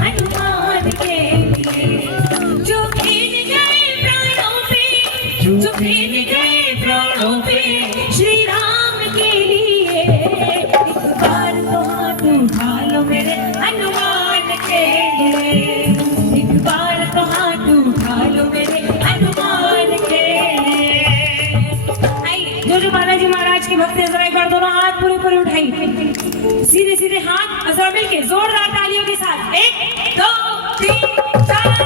हनुमान के लिए जो खेल गए प्राणों पे, जो खेल गए प्राणों पे श्री राम के लिए। एक बार तो हाथ उठा लो मेरे हनुमान के लिए, एक बार तो हाथ उठा लो मेरे हनुमान के लिए। आई जो बालाजी महाराज के भक्त हैं, जरा एक बार दोनों हाथ पूरे पूरे उठाइए, सीधे सीधे हाथ, और जरा मिलके जोरदार तालियों के साथ 1 2 3 4।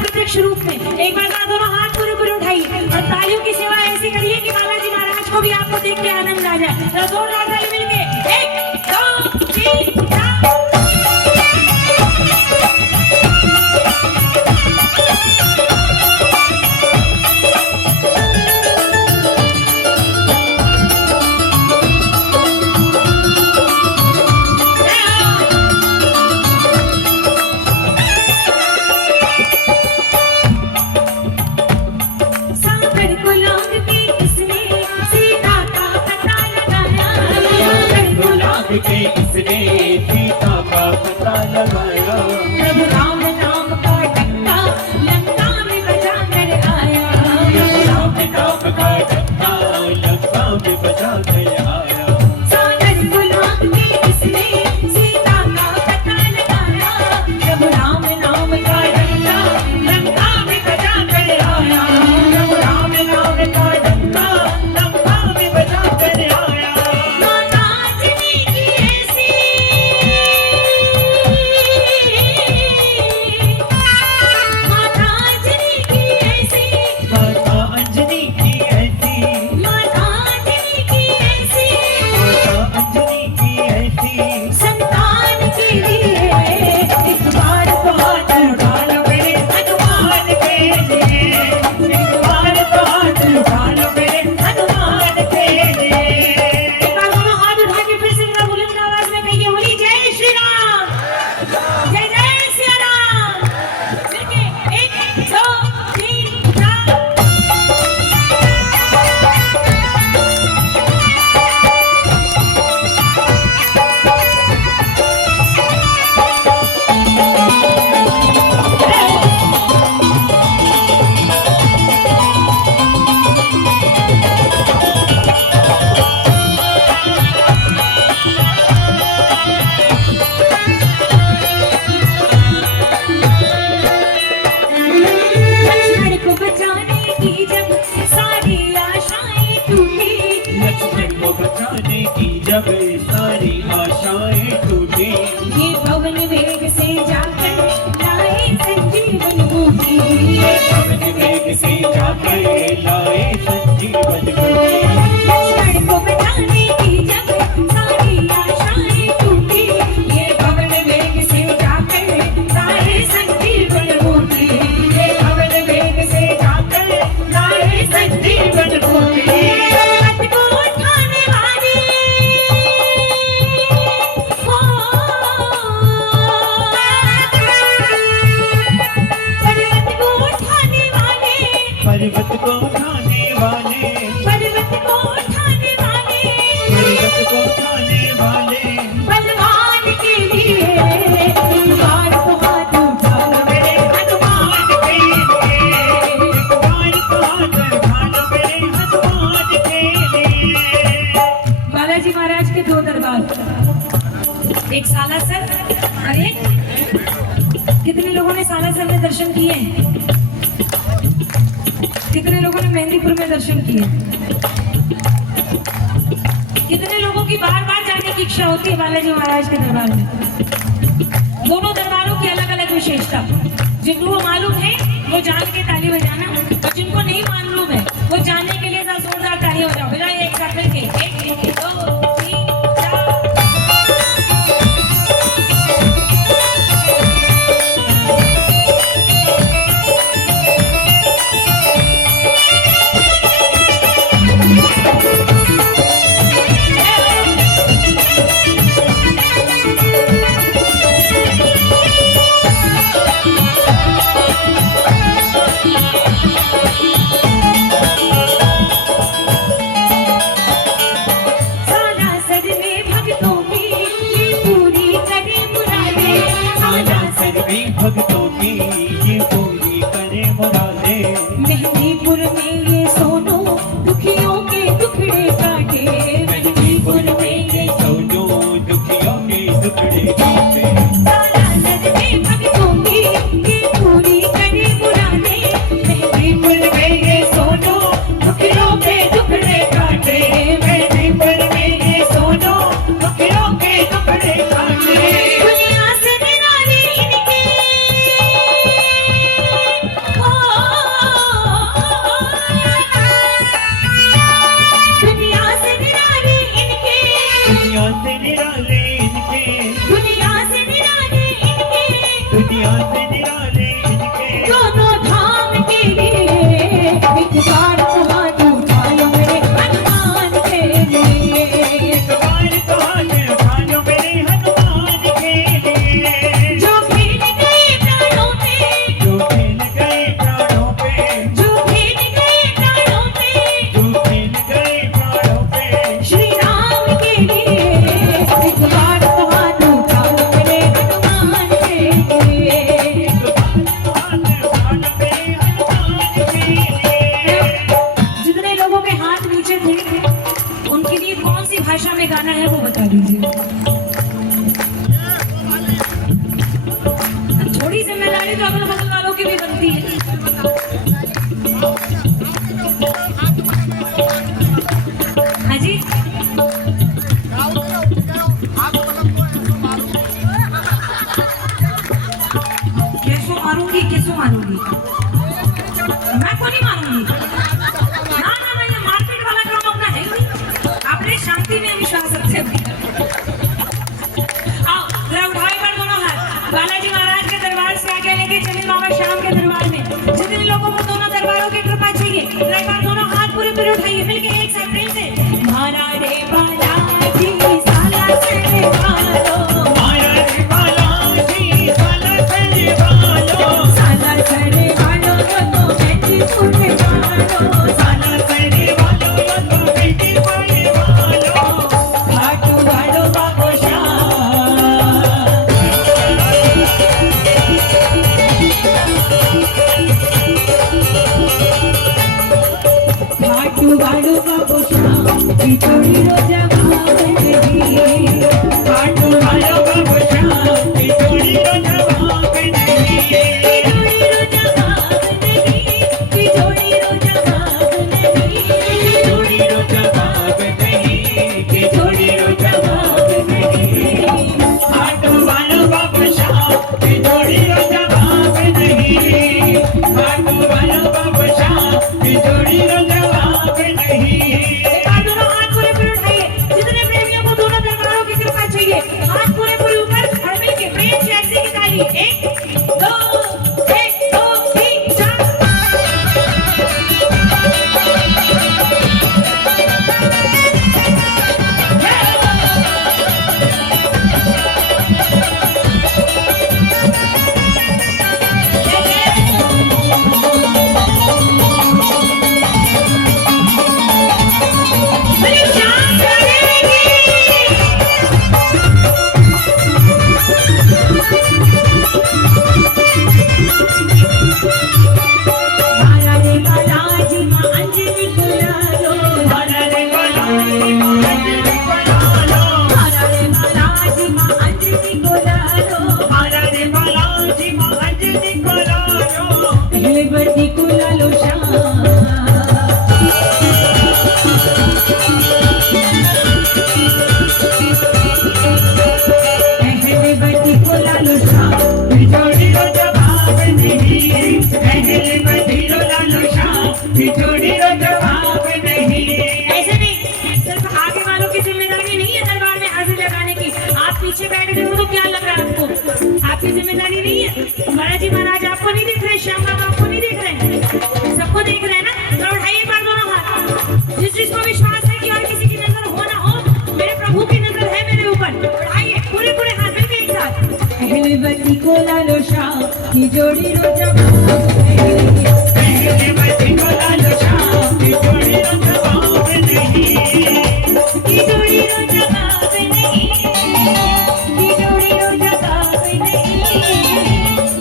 प्रत्यक्ष रूप में एक बार दोनों हाथ पूरे पूरे उठाइए और तालियों की सेवा ऐसी करिए कि बालाजी महाराज को भी आपको देख के आनंद आ जाए। जोरदार ताली मिलके 1 2 3 4। किसने सीता का पता लगाया, प्रभु राम नाम का डंका लंका में बजा कर आया, प्रभु राम नाम का डंका लंका में बजा कर आया। सागर गुलाब के किसने सीता का पता लगाया, प्रभु राम नाम का डंका लंका में बजा कर आया, प्रभु राम नाम का डंका लंका में बजा कर आया। जब सारी आशाएं टूटी, ये पवन वेग से जाकर लाए संजीवन बूटी, ये पवन वेग से जाकर लाए संजीवन बूटी। लक्ष्मण को बचाने की जब सारी आशाएं टूटी, ये पवन वेग से जाकर लाए संजीवन बूटी, ये पवन वेग से जाकर लाए संजीवन बूटी। दरबार। एक सालासर और एक, कितने लोगों ने सालासर में दर्शन किए हैं? कितने लोगों ने मेहंदीपुर में दर्शन किए? कितने लोगों की बार बार जाने की इच्छा होती है बालाजी महाराज के दरबार में? दोनों दरबारों की अलग अलग विशेषता, जिनको वो मालूम है वो जान के ताली बजाना, और जिनको नहीं मालूम है वो जानने के लिए जोरदार ताली हो जाओ। बजाइए एक साथ मिलके, 1 2 3 4। भक्तों की ये पूरी करे मुरादें। मेहंदीपुर में ये सोनो दुखियों के टुकड़े काटे। मेहंदीपुर में ये सोनो दुखियों के टुकड़े काटे। सालासर में भक्तों की ये पूरी करे मुरादें। मेहंदीपुर में ये सोनो दुखियों के टुकड़े काटे। मेहंदीपुर में ये सोनो दुखियों के टुकड़े काटे। दुनिया से निराले इनके, दुनिया से निराले इनके, दुनिया से निराले इनके, दुनिया से निराले इनके, दुनिया से निराले इनके। दोनों धाम के लिए एक बार तुम्हारी उठा लो मेरे हनुमान के लिए। एक बार तो हाथ उठा लो मेरे हनुमान के लिए। जो खेल गए प्राणों पे, जो खेल गए प्राणों पे, जो खेल गए प्राणों पे, जो खेल गए प्राणों पे। श्री राम के लिए एक बार हाथ उठा लो मेरे हनुमान के लिए। एक बार तो हाथ उठा लो मेरे हनुमान के लिए। जितने लोगों के हाथ नीचे थे उनके लिए कौन सी भाषा में गाना है वो बता दीजिए। थोड़ी जिम्मेदारी तो अगल बगल वालों की भी बनती है। हाँ जी, कैसो मारूंगी, कैसो मारूंगी, मैं को नहीं मारूंगी। ना ना ना, ये मारपीट वाला काम अपना है ही नहीं। आपने शांति में विश्वास रखे। आओ जरा उठाओ एक बार दोनों हाथ बालाजी महाराज के दरबार से आगे लेके चले बाबा श्याम के दरबार में। जितने लोगों को दोनों दरबारों की कृपा चाहिए जरा एक बार दोनों हाथ पूरे पूरे उठाइए मिलके एक साथ प्रेम से। मारा रे बालाजी सालासर वालो, मारा रे बालाजी सालासर वालो, सालासर वालो तो मेहंदीपुर में जानो। सालासर वालो तो मेहंदीपुर वालो। घाटू वालो बाबो श्याम, घाटू वालो बाबो श्याम, बिछोड़ी रोजा भावनगी। घाटू वालो बाबू श्याम की जोड़ी रोजा भाग नहीं। बिछोड़ी रोजा भावनगी, बिछोड़ी रोजा भावनगी। जोड़ी रोजा भाग नहीं, की जोड़ी रोजा भाग नहीं। घाटू वालो बाबू श्याम की जोड़ी रोजा भाग नहीं। घाटू वालो बाबू श्याम की जोड़ी रोजा भाग नहीं। एक बार दोनों हाथ पूरे पूरे उठाइए। सेक्रेटरी को तो क्या लग रहा है आपको? आपकी जिम्मेदारी नहीं है? बालाजी महाराज आपको नहीं दिख रहे, श्याम बाबा आपको नहीं दिख रहे, सबको देख रहे हैं ना? तो उठाइए बार दोनों हाथ। जिस जिसको विश्वास है कि और किसी की नजर हो ना हो, मेरे प्रभु की नजर है मेरे ऊपर, उठाइए पूरे पूरे हाथ मिलके एक साथ। पहले बत्ती को लालो शाह की जोड़ी रो जवाब नहीं, पहले बत्ती को लालो शाह की जोड़ी रो जवाब नहीं, की जोड़ी रो जवाब नहीं, की जोड़ी रो जवाब नहीं,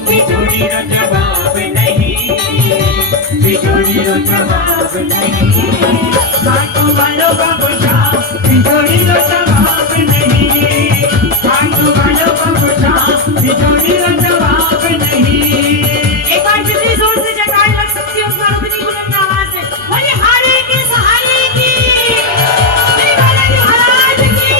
की जोड़ी रो जवाब नहीं, की जोड़ी रो जवाब नहीं। खाटू वालों का बुझाओ की जोड़ी रो जवाब नहीं, खाटू वालों का बुझाओ की जोड़ी रो जवाब नहीं। एक बार जितनी जोर से जयकार लग सकती है उस बार उतनी बुलंद आवाज में बोलिए हारे की सहारे की, श्री बालाजी महाराज की।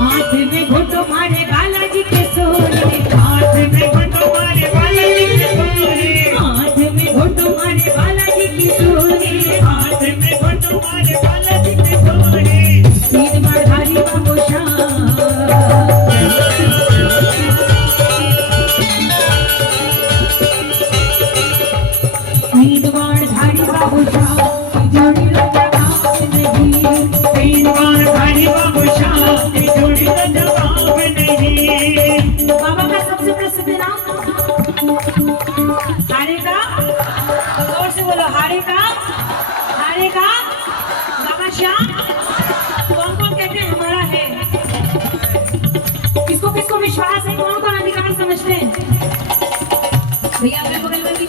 हाथ में घोटो मारे बालाजी के सोने, हाथ में घुटो मारे बालाजी के सोने, हाथ में घोटो मारे बालाजी की सोने, हाथ में घुटो मारे बालाजी के सोने। तीन बार भारी बाबू शाह, तीन बार धारी बाबू शाह की जोड़ी रो जवाब नहीं, तीन बार भारी बाबू शाह की जोड़ी रो जवाब नहीं। बाबा का सबसे प्रसिद्ध नाम हारे का, जोर से बोलो हारे का, हारे का बाबा श्याम। कौन कौन कहते हैं हमारा है? किसको किसको विश्वास है? कौन कौन अधिकार समझते हैं? भैया अगल बगल में भी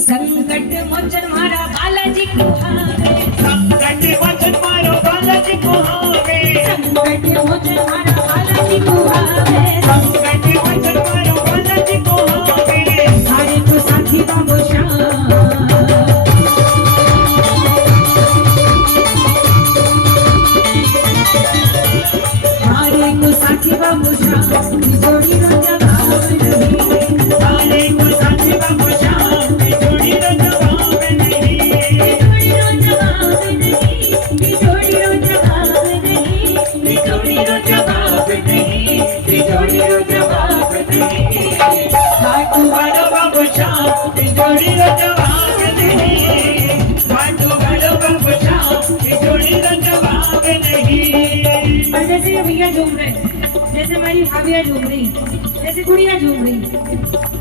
संकट मोचन मारा बालाजी को हारे, संकट मोचन मारो बालाजी को हारे, संकट मोचन मारा बालाजी को हारे, संकट मोचन मारो बालाजी को हारे। हारे को साथी बाबू श्याम, हारे को साथी बाबू श्याम की जोड़ी रो जवाब नहीं, हारे को साथी बाबू शाह की जोड़ी रो जवाब नहीं, जोड़ी रो जवाब नहीं, की जोड़ी रो जवाब नहीं, की जोड़ी रो जवाब नहीं, की जोड़ी रो जवाब नहीं। खाटू वालों बाबू शाह की जोड़ी रो जवाब नहीं, खाटू वालों बाबू शाह की जोड़ी रो जवाब नहीं। और जैसे ये भैया झूम रहे, जैसे हमारी भाभियाँ झूम रही, जैसे कुड़ियाँ झूम रही,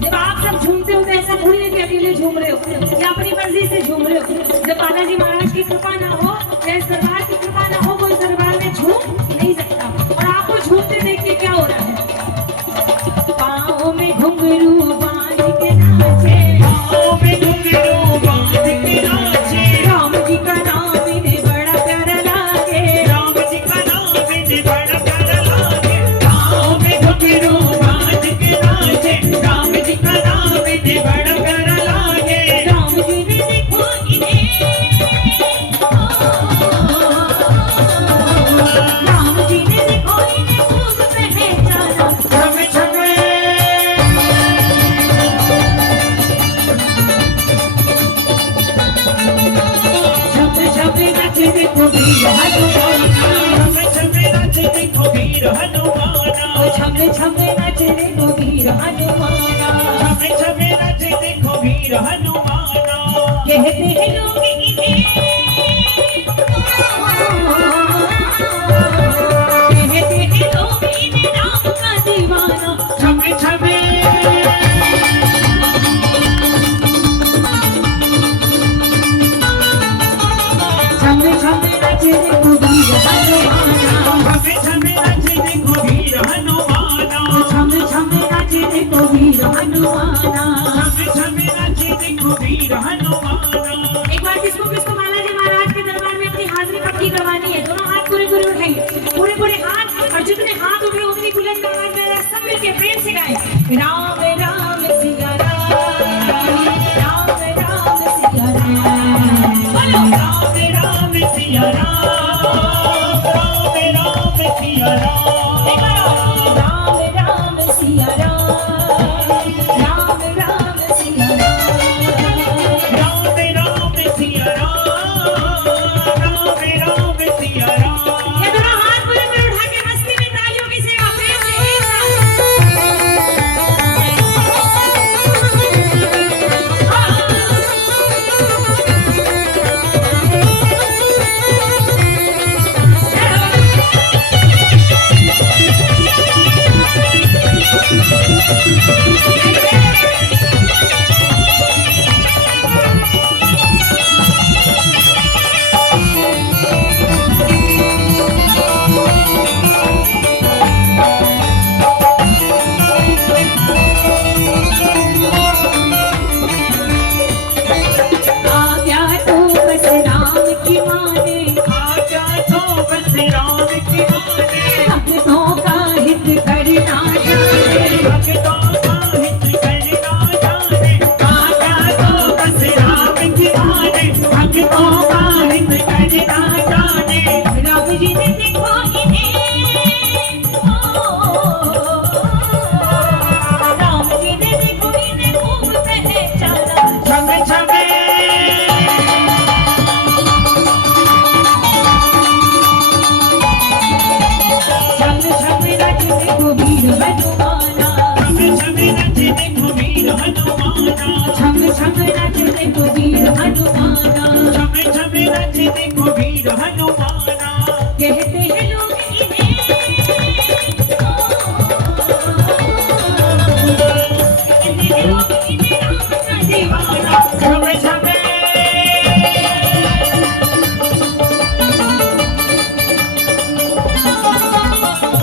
जब आप सब झूमते हो तो ऐसा थोड़ी है कि अकेले झूम रहे हो या अपनी मर्जी से झूम रहे हो। जब बालाजी महाराज की कृपा ना हो या इस दरबार की कृपा ना हो, वो इस दरबार में झूम नहीं सकता। और आपको झूमते देख के क्या हो रहा है? पाँव में घुंघरू बांध के नाचे, पाँव में घुंघरू बांध के नाचे, राम जी का नाम इन्हें बड़ा प्यारा लागे, राम जी का नाम इन्हें बड़ा प्यारा लागे। पाँव में घुंघरू बांध के नाचे, राम जी का नाम इन्हें बड़ा प्यारा लागे। राम जी ने देखो इन्हें, राम जी ने देखो इन्हें खूब पहचाना, छम छम छप छप नाचे देखो वीर हनुमाना, छम नाचे देखो वीर हनुमाना, ओ छप छप नाचे देखो वीर हनुमाना, छम नाचे देखो वीर हनुमाना। कहते हैं लोग इन्हें, कहते हैं लोग इन्हें राम का दीवाना, छम छम छम छम नाचे देखो वीर हनुमाना, छम नाचे देखो वीर हनुमाना, छम छम नाचे देखो गाए राम राम सिया राम, राम राम सिया राम। बोलो राम राम सिया राम, राम राम सिया राम, राम राम सिया राम, राम राम सिया राम। राम राम सिया राम, राम राम सिया राम। ये दोनों हाथ बुलंद उठा के मस्ती में तालियों की सेवा प्रेम से एक साथ। आज्ञा तो बस राम की माने, आजा तो बस राम की माने, भक्तों का हित करना जाने। भक्तों का हित करना जाने। आजा तो बस राम की माने, भक्तों का हित करना जाने। राम जी ने देखो इन्हें, राम जी ने देखो इन्हें खूब पहचाना। छमे छमे छम छम रच देखो वीर हनुमाना, छमे छमे नच देखो वीर हनुमाना, छम छम रच देखो वीर हनुमाना। छमे छमे नच देखो वीर हनुमाना। कहते हैं लोग इन्हें, कहते हैं लोग इन्हें राम का दीवाना। छमे छमे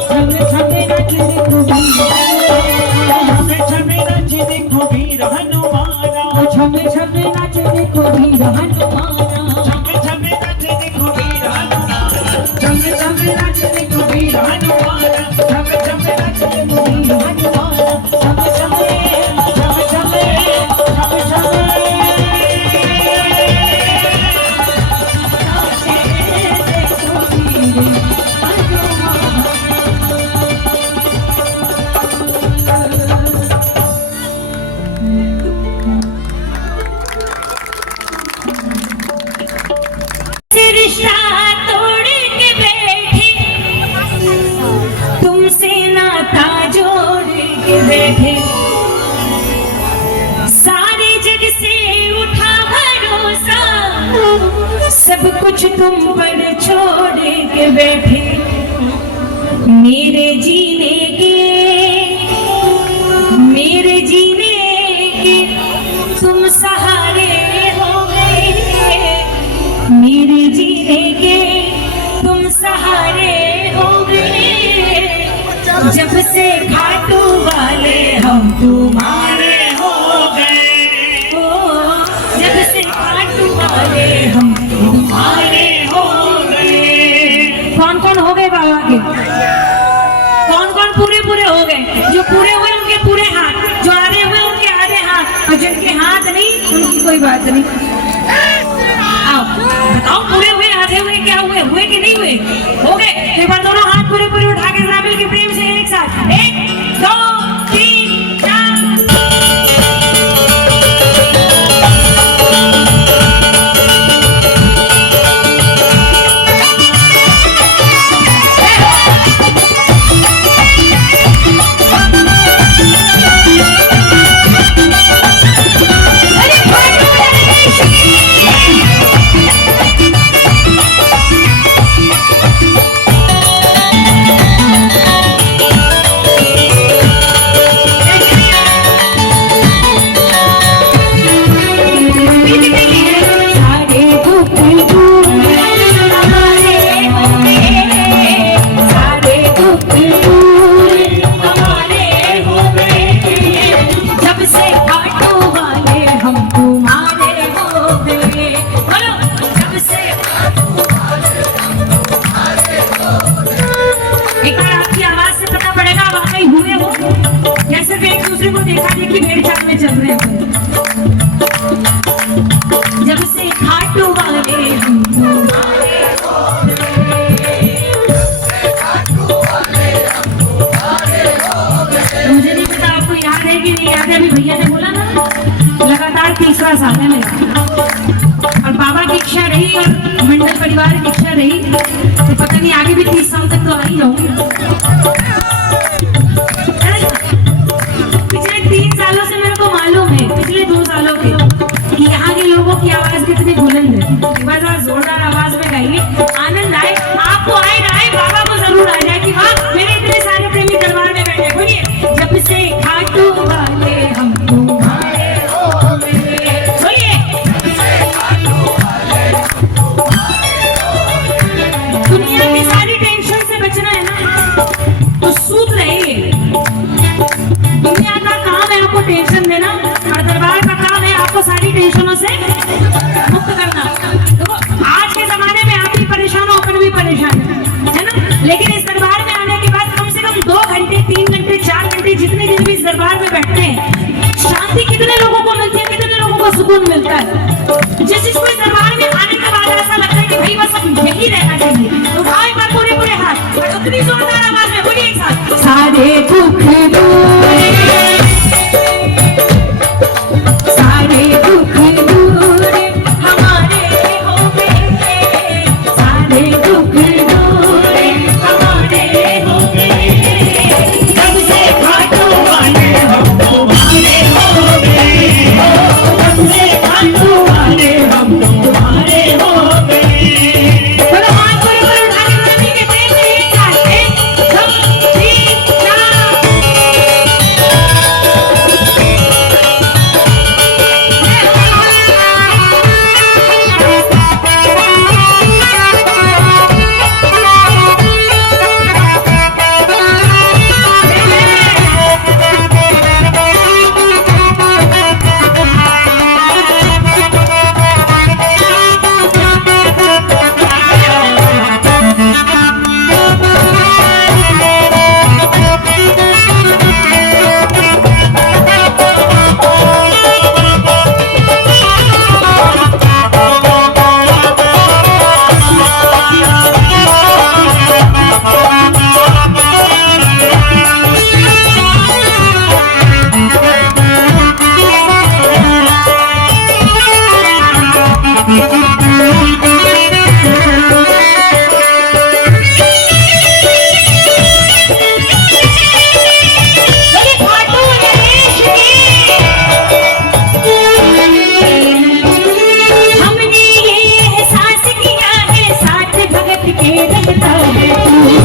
छम छम रच देखो वीर हनुमाना, छमे नच देखो वीर हनुमाना, छम छम रच देखो वीर हनुमाना। छमे छमे नच देखो वीर हनुमाना, छमे छमे नच देखो वीर हनुमाना, छमे छमे नच देखो वीर हनुमाना, छमे छमे छमे छमे छमे छमे। रिश्ता तोड़ के बैठे, तुमसे नाता जोड़ के बैठे। सारे जग से उठा भरोसा, सब कुछ तुम पर छोड़ के बैठे। मेरे जीने के, मेरे जीने के तुम सहारे हो गए, मेरे जीने के तुम सहारे हो गए। जब से खाटू वाले हम तुम्हारे हो गए, ओ जब से खाटू वाले हम तुम्हारे हो गए। कौन कौन हो गए बाबा के? कौन कौन पूरे पूरे हो गए? जो पूरे हुए उनके पूरे हाथ, जो आधे हुए उनके आधे हाथ, और जिनके हाथ नहीं उनकी कोई बात नहीं। आओ बताओ, पूरे हुए आधे हुए क्या हुए, हुए कि नहीं हुए? हो गए। एक बार दोनों हाथ पूरे पूरे उठा के जरा मिल के प्रेम से एक साथ 1 2 3 4। देखा देखी भेड़ चाल में चल रहे हैं। जब से खाटू वाले मुझे नहीं पता आपको याद है कि नहीं याद है। अभी भैया ने बोला ना लगातार 30वां साल है मेरा, और बाबा की इच्छा रही और मंडल परिवार की इच्छा रही तो पता नहीं आगे भी 30 साल तक तो आ ही जाऊंगी। पिछले 3 सालों से मेरे को मालूम है, पिछले 2 सालों के, कि यहाँ के लोगों की आवाज कितनी बुलंद है। एक बार जरा जोरदार आवाज में गाइए, आनंद आए, आपको आए ना आए, बाबा को जरूर आ जाए कि वाह मेरे इतने सारे प्रेमी दरबार में बैठे। बोलिए, जब से खाटू वाले हम तुम्हारे हो गए। बोलिए, दुनिया की सारी टेंशन से बचना है ना तो सूत रहिए। दुनिया का काम है आपको टेंशन देना, और दरबार का काम है आपको सारी टेंशनों से मुक्त करना। तो आज के जमाने में आप भी परेशान हो, अपन भी परेशान है ना, लेकिन इस दरबार में आने के बाद कम से कम 2 घंटे 3 घंटे 4 घंटे जितने दिन भी इस दरबार में बैठते हैं, शांति कितने लोगों को मिलती है, कितने लोगों को सुकून मिलता है। जिसको इस दरबार में आने के बाद ऐसा लगता है कि भाई बस अब यही रहना चाहिए, तो उठाओ एक बार पूरे पूरे हाथ और उतनी जोरदार आवाज में बोलिए एक साथ, सारे दुख दूर, सारे दुख दूर हमारे हो गए, सारे दुख दूर हमारे हो गए। जब से खाटू वाले हम तुम्हारे हो गए, जब से खाटू वाले हम तुम्हारे हो गए। बोलो हाथ पूरे पूरे उठा के स्वामी के प्रेम से एक साथ, 1 2 3 4।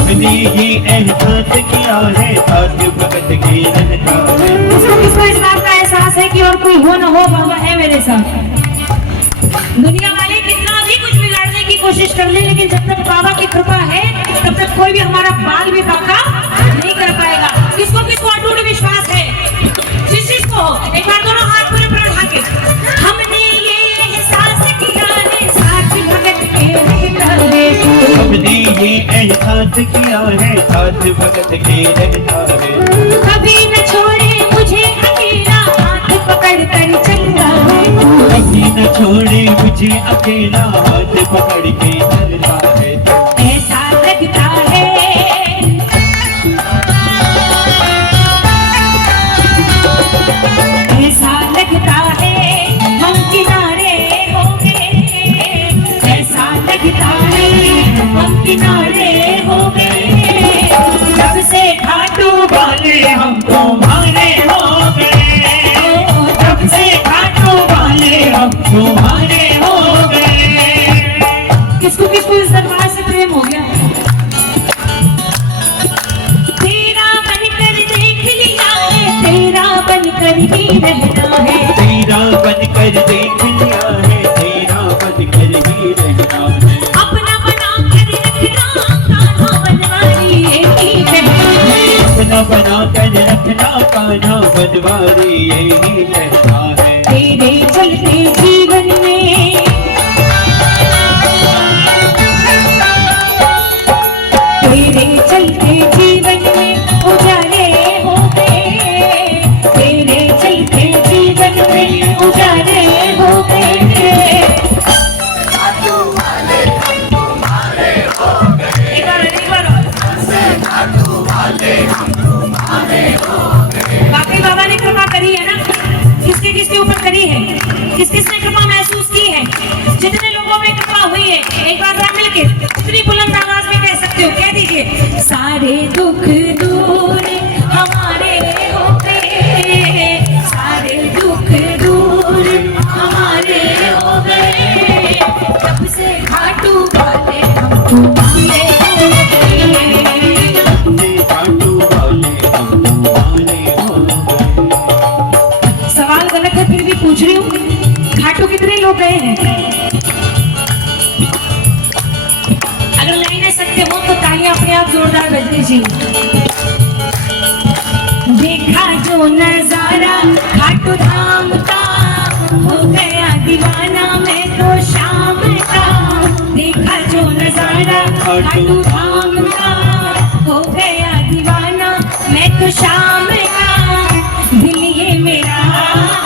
हमने ये एहसास किया है, साथ भगत के रहता है। किसको इस बात का एहसास है कि और कोई हो न हो, बाबा है मेरे साथ। दुनिया वाले कितना भी कुछ बिगाड़ने की कोशिश कर ले, लेकिन जब तक बाबा की कृपा है तब तक कोई भी हमारा बाल भी बांका नहीं कर पाएगा। किसको अटूट विश्वास है, जिस जिसको एक बार दोनों हाथ पूरे पूरे उठा के, हमने ये एहसास किया है, साथ भगत के रहता है। हमने ये एहसास किया है, साथ भगत के रहता है। कभी न छोड़े मुझे अकेला, हाथ पकड़ कर चलता है। कभी न छोड़े मुझे अकेला, हाथ पकड़ के चलता है। ऐसा लगता है, ऐसा लगता है हम किनारे हो गए, ऐसा लगता है हम किनारे हो गए। जब से खाटू वाले हम तुम्हारे हो गए, जब से खाटू वाले हम तुम्हारे हो गए। किसको किसको इस दरबार से प्रेम हो गया? तेरा बनकर देख लिया है, तेरा बनकर ही रहना है। तेरा बनकर देख लिया है, तेरा बनकर ही रहना है। अपना बना कर रखना, कान्हा बनवारी यही है। अपना बना कर रखना, कान्हा बनवारी यही रहता है। तेरे चलते जीवन में, तेरे चलते जीवन में उजाले हो गए, तेरे वाकई बाबा ने कृपा करी है ना? किसके किसके ऊपर करी है? किस किसने कृपा महसूस की है? जितने लोगों में कृपा हुई है, एक बार आप मिलके इतनी बुलंद आवाज में कह सकते हो, कह दीजिए, सारे दुख दूर हमारे हो गए, सारे दुख दूर हमारे हो गए, जब से घाटू वाले हमको मिले हो गए। सवाल गलत है फिर भी पूछ रही हूँ, घाटू कितने लोग गए हैं? अगर नहीं ले सकते हो तो तालियां अपने आप जोरदार बज दीजिए। देखा जो नजारा घाटू धाम का, हो गया दीवाना मैं तो शाम का। देखा जो नजारा घाटू धाम का, हो गया दीवाना मैं तो शाम का। दिल ये मेरा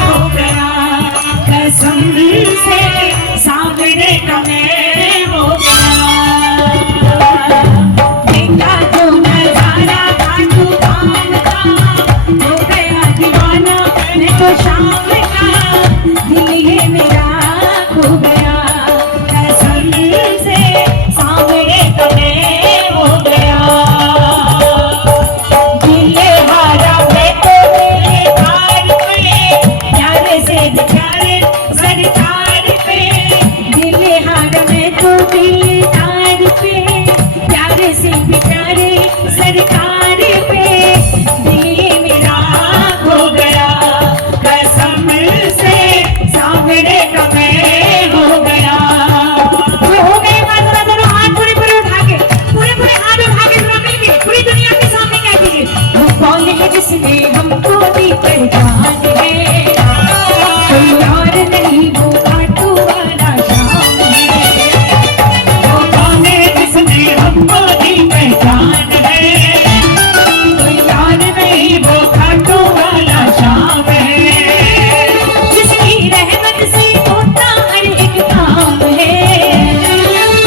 हो गया कसम से, सावरे का मैं हो गया। देखा जो नजारा घाटू धाम का, हो गया दीवाना मैं तो शाम का। दिल ये मेरा हो गया कसम से, सावरे का मैं हो गया। दिल हारा मैं तो मेरे हार पे, प्यारे से प्यारे सरकार पे। दिल हारा मैं तो दिल तार पे, प्यारे से प्यारे सरकार पे। दिल ये मेरा हो गया कसम से, सावरे का मैं हो गया। जो हो गए बात जरा दोनों हाथ पूरे पूरे उठा के, पूरे पूरे हाथ उठा के जरा मिलके पूरी दुनिया के सामने कह दीजिए, वो कौन है जिसने हमको दी पहचान है? कोई और नहीं वो घाटू वाला शाम है। वो कौन है जिसने हमको दी पहचान है? कोई और नहीं वो घाटू वाला शाम है। जिसकी रहमत से होता हर एक काम है,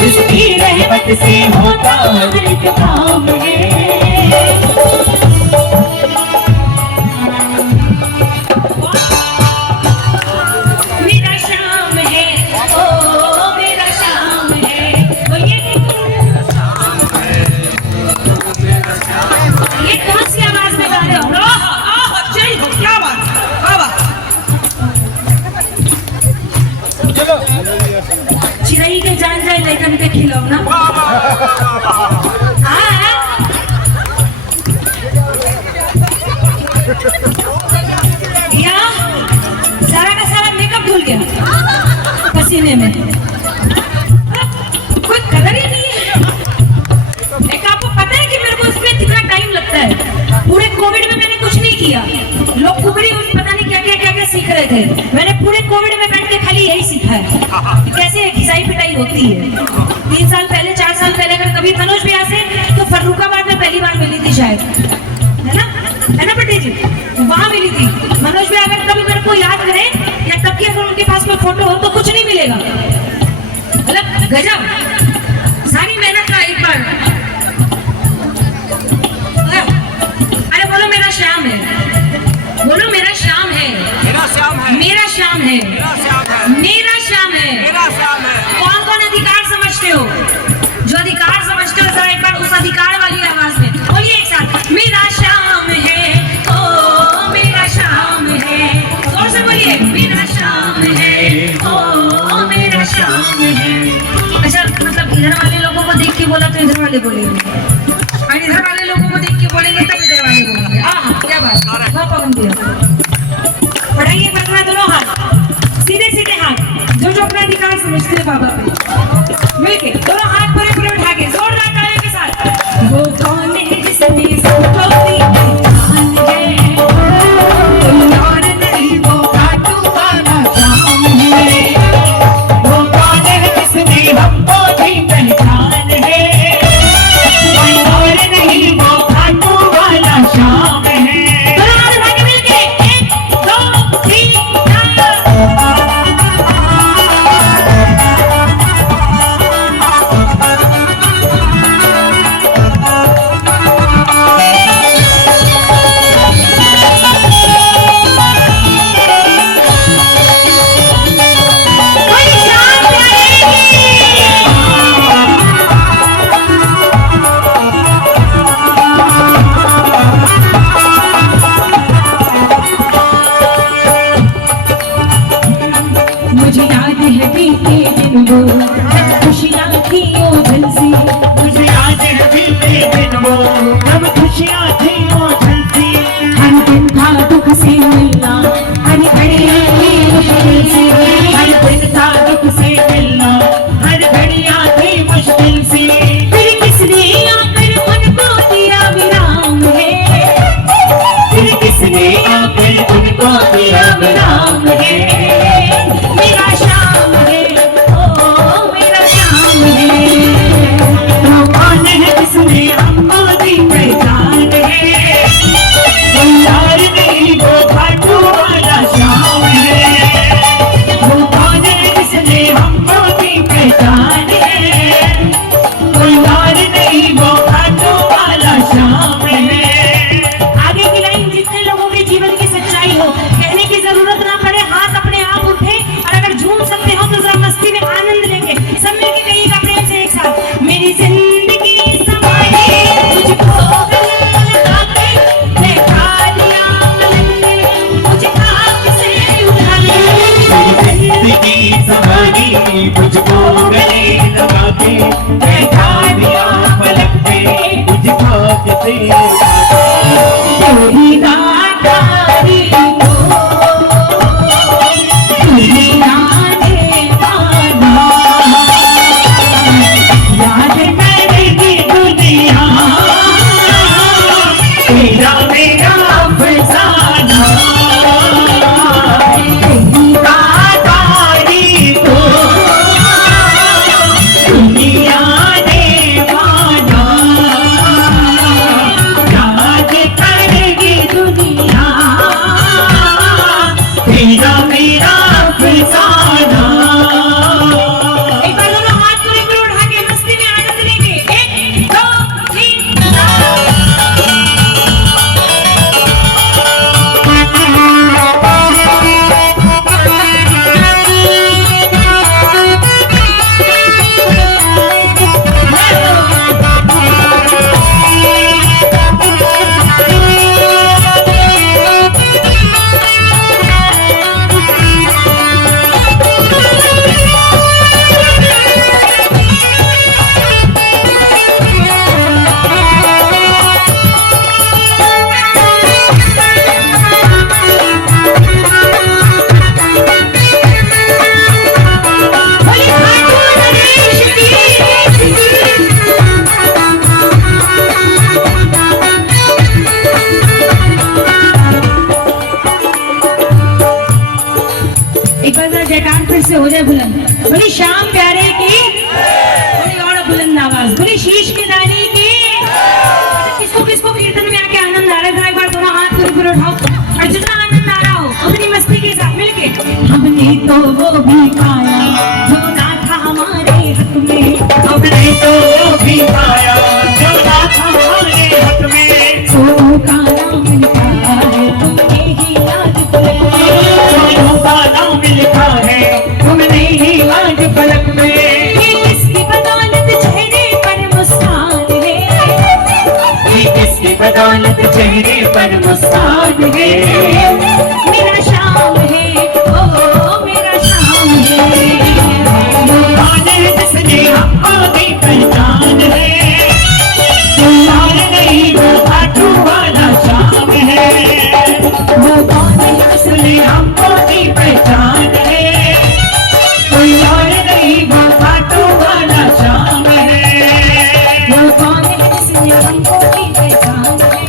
जिसकी रहमत से होता हर एक काम है। मेरा शाम है, ओ मेरा शाम है, बोलिए ये कौन सी आवाज में गा रहे हो? जय हो, क्या बात है, वाह वाह। चिड़ै के जान जाए लैकन के खिलौना। हाँ। या सारा का सारा मेकअप धुल गया पसीने में, कोई कदर ही नहीं है। एक आपको पता है कि मेरे को इसमें कितना टाइम लगता है? पूरे कोविड में मैंने कुछ नहीं किया, लोग कुकड़ी पता नहीं क्या सीख रहे थे, मैंने पूरे कोविड में बैठ के खाली यही सीखा है कि कैसे घिसाई पिटाई होती है। 3 साल पहले 4 साल पहले अगर कभी मनोज भैया से तो फर्रुखाबाद में पहली बार मिली थी शायद, है ना पटेल जी? वहां मिली थी मनोज भैया। अगर कभी मेरे को याद करे या तब की अगर उनके पास कोई फोटो हो तो कुछ नहीं मिलेगा। मतलब गजब, सारी मेहनत का एक बार। अरे बोलो मेरा श्याम है, बोलो मेरा श्याम है, मेरा श्याम है, मेरा श्याम है, मेरा श्याम है, मेरा श्याम है। मेरा श्याम है। कौन कौन अधिकार समझते हो? जो अधिकार समझते हो जरा एक बार उस अधिकार वाली आवाज में बोलिए एक साथ, मेरा श्याम है, ओ मेरा श्याम है। जोर से बोलिए, मेरा श्याम है, ओ मेरा श्याम है। अच्छा, मतलब इधर वाले लोगों को देख के बोला तो इधर वाले बोलेंगे, और इधर वाले लोगों को देख के बोलेंगे तब इधर वाले बोलेंगे। क्या बात, बहुत पाबंद दिया। बढ़ाइए बदला दोनों हाथ, सीधे सीधे हाथ, जो अपना अधिकार समझते हैं बाबा पे, मिलके दोनों हाथ पूरे पूरे उठा के जोरदार तालियों के साथ। वो कौन है जिसने सबको दी पहचान है? कोई और नहीं वो घाटू वाला शाम है। वो कौन है जिसने हमको दी पहचान है? कोई और नहीं वो घाटू वाला शाम है। दोनों हाथ उठा के मिलके 1 2 3 4। हो जाए बुलंद। बोली श्याम प्यारे की, बोली और बुलंद आवाज, बोली शीश के दानी की। किसको किसको कीर्तन में आके आनंद आ रहा है, जरा एक बार दोनों हाथ ऊपर उठाओ और जितना आनंद आ रहा हो अपनी मस्ती के साथ मिलके। हमने तो वो भी पाया जो ना था हमारे हक में, हमने तो वो भी पाया जो ना था हमारे हक में। सोनू का नाम लिखा है तुमने ही आज फलक में, सोनू का नाम लिखा है तुमने ही आज फलक में। ये किसकी बदौलत चेहरे पर मुस्कान है, ये किसकी बदौलत चेहरे पर मुस्कान है। मेरा शाम है ओ मेरा शाम है। जाने जिसने हमको दी पहचान है, यार नहीं वो खाटू वाला शाम है। वो कौन है जिसने हमको दी पहचान है, कोई और नहीं वो खाटू वाला शाम है। वो कौन है जिसने हमको दी पहचान है,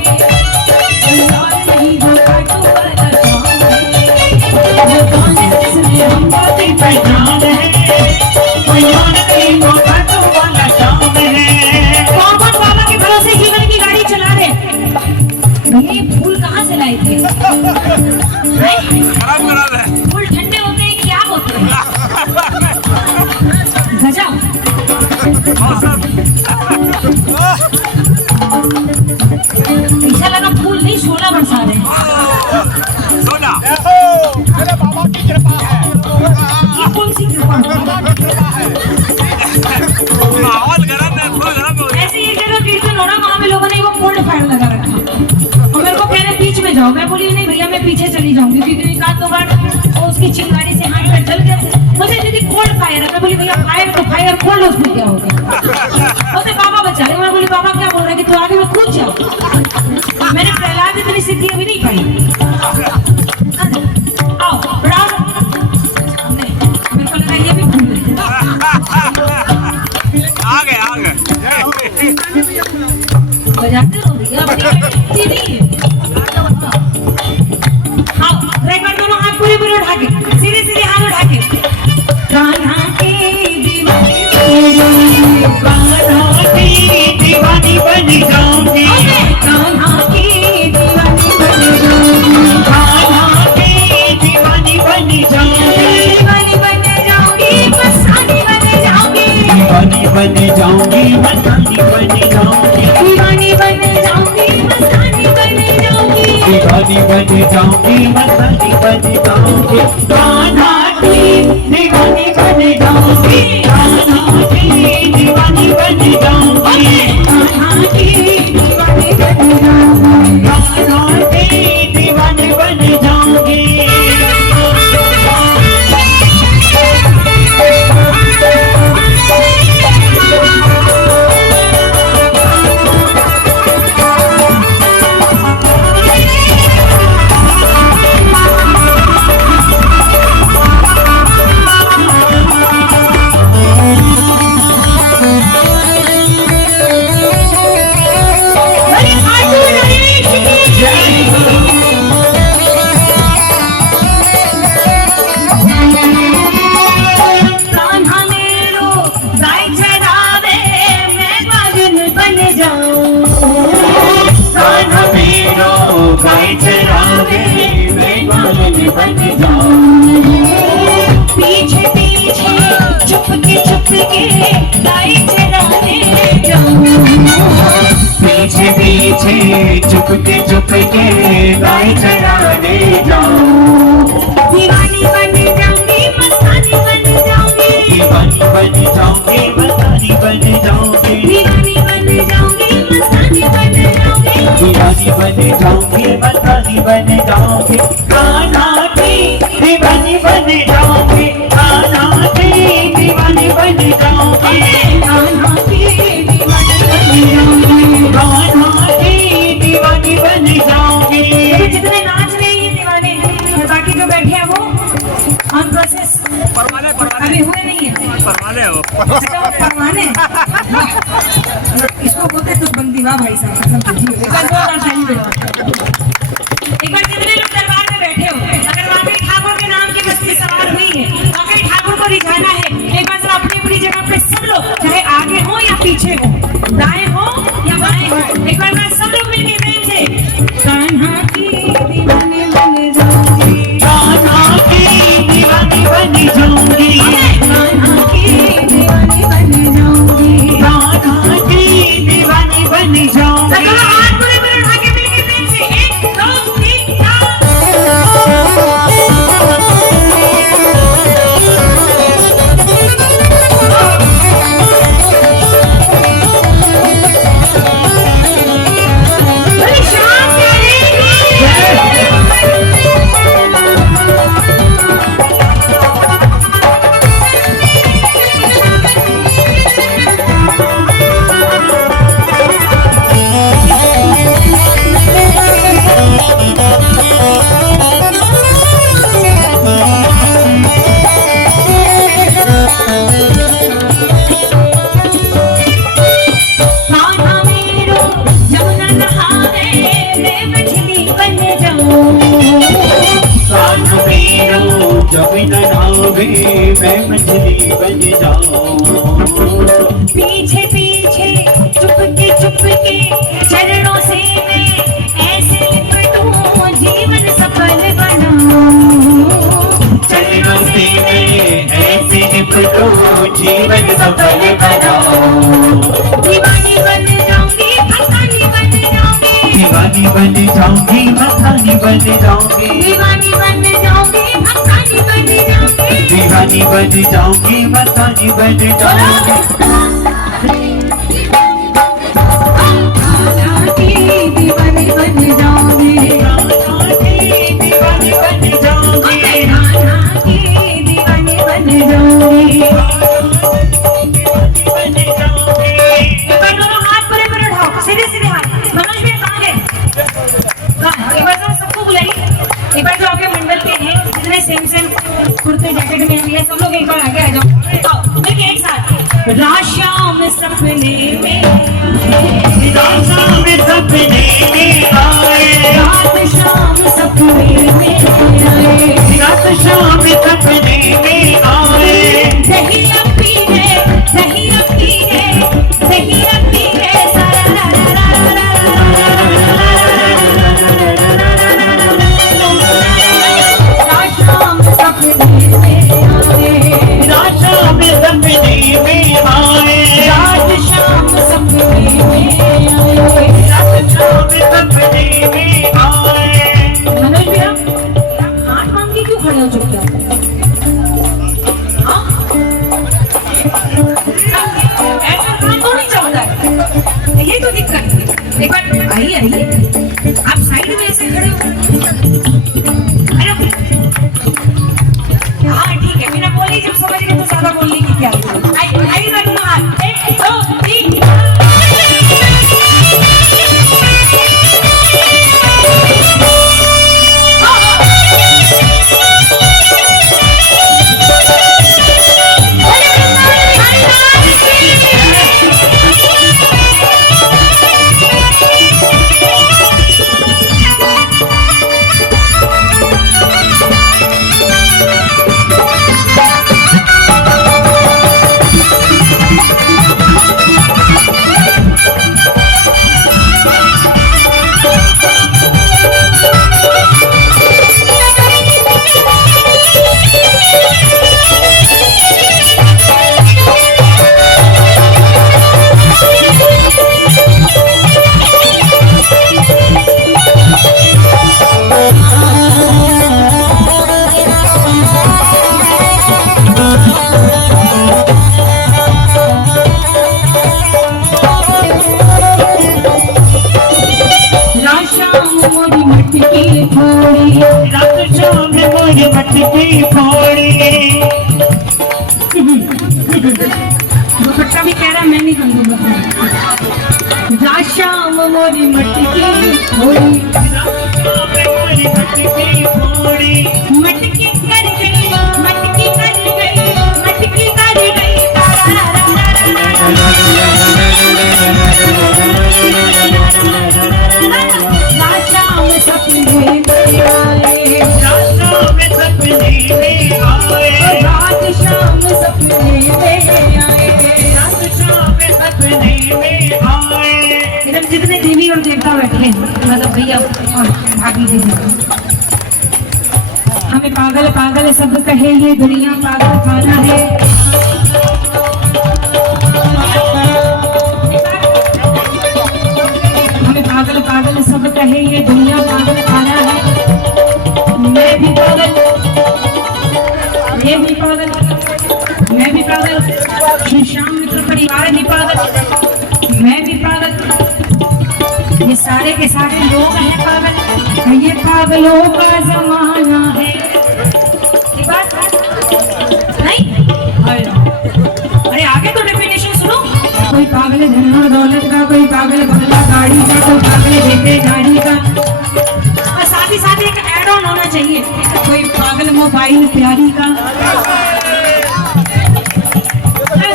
कोई और नहीं वो काटू वाला शाम है। वो कौन है जिसने हमको दी पहचान है, कोई और नहीं वो खाटू वाला शाम है। कौन बाबा के भरोसे जीवन की गाड़ी चला रहे। ये फूल कहाँ से लाए थे? खराब खराब है। फूल ठंडे होते हैं क्या होते हैं? गजब। मौसम ऐसा लगा फूल नहीं शोला बरसा रहे हैं। सोना मेरे बाबा की कृपा है। ये कौन सी कृपा है? माहौल गर्म है, फूल गर्म हो गया। ऐसे एक जगह कीर्तन हो रहा, वहाँ पे लोगों ने वो कोल्ड फायर लगा रखा और मेरे को कह रहे बीच में जाओ। मैं बोली नहीं भैया मैं पीछे चली जाऊंगी, क्योंकि एक आध दो बार वो उसकी चिंगारी से हाथ पैर जल गए थे। मुझे दीदी कोल्ड फायर है। मैं बोली भैया फायर तो फायर, कोल्ड उसमें क्या हो गया? बोलते बाबा बचा रहे। मैं बोली बाबा क्या बोल रहे हैं कि तू आगे में कूद जाओ। मैंने प्रहलाद की तेरी सिद्धि अभी नहीं पाई। आओ बढ़ाओ। नहीं, मेरे को लगा ये भी भूल गए। आ गए बजाते रहो भैया, अपनी नहीं है। हाँ, एक बार दोनों हाथ पूरे पूरे उठा के, सीधे सीधे हाथ उठा के। कान्हा के दीवाने, कान्हा की दीवानी बन जाऊंगी, कान्हा के दीवाने बन जाऊंगी, कान्हा की दीवानी बन जाऊंगी। दीवानी बन जाऊंगी, मस्तानी बन जाऊंगी, दीवानी बन जाऊंगी, मस्तानी बन जाऊंगी। दीवानी बन जाऊंगी, मस्तानी बन जाऊंगी, दीवानी बन जाऊंगी, मस्तानी बन जाऊंगी। कान्हा की दीवानी बन जाऊंगी, कान्हा की दीवानी बन जाऊंगी, कान्हा के दीवाने बन जाऊंगी। कान्हा की दीवानी बन जाऊंगी। अरे खाटू नरेश की जय। कान्हा मेरो गाय चरावे, मैं बागिन बन जाऊं। कान्हा मेरो गाय चरावे, मैं बागिन बन जाऊं। पीछे पीछे चुपके गाय चराने जाऊं। पीछे पीछे चुपके गाय चराने जाऊं। दीवानी बन जाऊंगी, मस्तानी बन जाऊंगी, दीवानी बन जाऊंगी, मस्तानी बन जाऊंगी। दीवानी बन जाऊंगी, मस्तानी बन जाऊंगी, दीवानी बन जाऊंगी, मस्तानी बन जाऊंगी। कान्हा की दीवानी बन जाऊंगी, कान्हा की दीवानी बन जाऊंगी। कान्हा की दीवानी बन जाऊंगी। कान्हा की दीवानी बन जाऊंगी। ये जितने नाच रहे हैं ये दीवाने हैं, और बाकी जो बैठे हैं वो ऑन प्रोसेस परवाने अभी हुए नहीं है। परवाने हो। अच्छा वो परवाने इसको बोलते तो बंदी। वाह भाई साहब, कसम से। एक बार जोरदार ताली बजाओ। एक बार जितने लोग दरबार में बैठे हो, अगर वाकई ठाकुर के नाम की बस्ती सवार हुई है, वाकई ठाकुर को कान्हा की दीवानी बन जाऊंगी, कान्हा की दीवानी बन जाऊंगी, कान्हा की दीवानी बन जाऊंगी। कान्हा की दीवानी बन जाऊंगी। तो चलो हाथ पूरे पूरे उठा के मिलके प्रेम से 1 2 3 4। बड़ी शान प्यारे कान्हा मेरो यमुना नहावे मैं मछली बन जाऊं, कान्हा मेरो जब न नावे मैं मछली बन जाऊं। पीछे पीछे चुपके चरणों से मैं ऐसे लिपटूं जीवन सफल बनाऊं, चरणों से मैं ऐसे निपटूं जीवन सफल बनाऊं। दीवानी बन जाऊंगी भक्तानी बन जाऊंगी, दीवानी बन जाऊंगी मस्तानी बन जाऊंगी, दीवानी बन जाऊंगी भक्तानी बन जाऊंगी। दीवानी बन जाऊंगी मस्तानी बन जाऊंगी। कान्हा की दीवानी बन जाऊंगी, कान्हा की दीवानी बन जाऊंगी, कान्हा की दीवानी बन जाऊंगी। बन जाऊंगी। एक बार दोनों हाथ पूरे पूरे उठाओ, सीधे सीधे हाथ। मनोज भैया कहाँ गए? एक बार जरा सबको बुलाइए। एक बार जो आपके मंडल के हैं जितने सेम कुर्ते जैकेट में हैं सब लोग एक बार आगे आ जाओ। आओ मिलके एक साथ। रात शाम सपने में रात शाम सपने में आए, रात शाम सपने में आए, रात शाम सपने में आए। दही अपी है दही अपी है दही अपी है सारा रा रा रा रा रात शाम सपने में आए, रात शाम सपने में आए, रात शाम सपने में आए। रात शाम सपने में आए। मनोज भैया हाथ मांग के क्यों खड़े हो चुपचाप? हाँ? ऐसा काम तो नहीं चलता है, ये तो दिक्कत है। एक बार आइए आइए आप साइड में ऐसे खड़े हो। अरे हाँ ठीक है बिना बोले जब समझ गए तो ज्यादा बोलने की क्या आइए आइए दोनों हाथ 1 2 3। मटकी फोड़ी दुपट्टा भी कह रहा मैं नहीं कहूँगा राशाम मोरी मटकी फोड़ी मटकी फोड़ी मटकी कर गई मटकी कर गई मटकी कर गई राशाम सपने में आए रात शाम सपने में आए एकदम जितने देवी और देवता बैठे हैं मतलब भैया और भाभी दीदी। हमें पागल पागल सब कहे ये दुनिया पागल खाना है। हमें पागल पागल सब कहे ये दुनिया पागल खाना है। मैं भी पागल, ये भी पागल, मैं भी पागल, श्री श्याम मित्र परिवार भी पागल, मैं भी पागल, ये सारे के सारे लोग हैं पागल। ये पागलों का जमाना है। ये बात नहीं? अरे आगे तो डेफिनेशन सुनो। कोई पागल धन और दौलत का, कोई पागल बंगला गाड़ी का, कोई पागल बेटे गाड़ी का, और साथ ही साथ एक ऐड ऑन होना चाहिए, कोई पागल मोबाइल प्यारी का।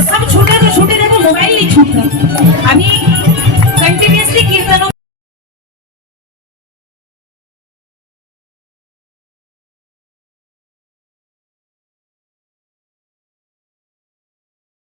सब छूटे तो छूटे, देखो मोबाइल नहीं छूटता। अभी कंटिन्यूसली कीर्तनों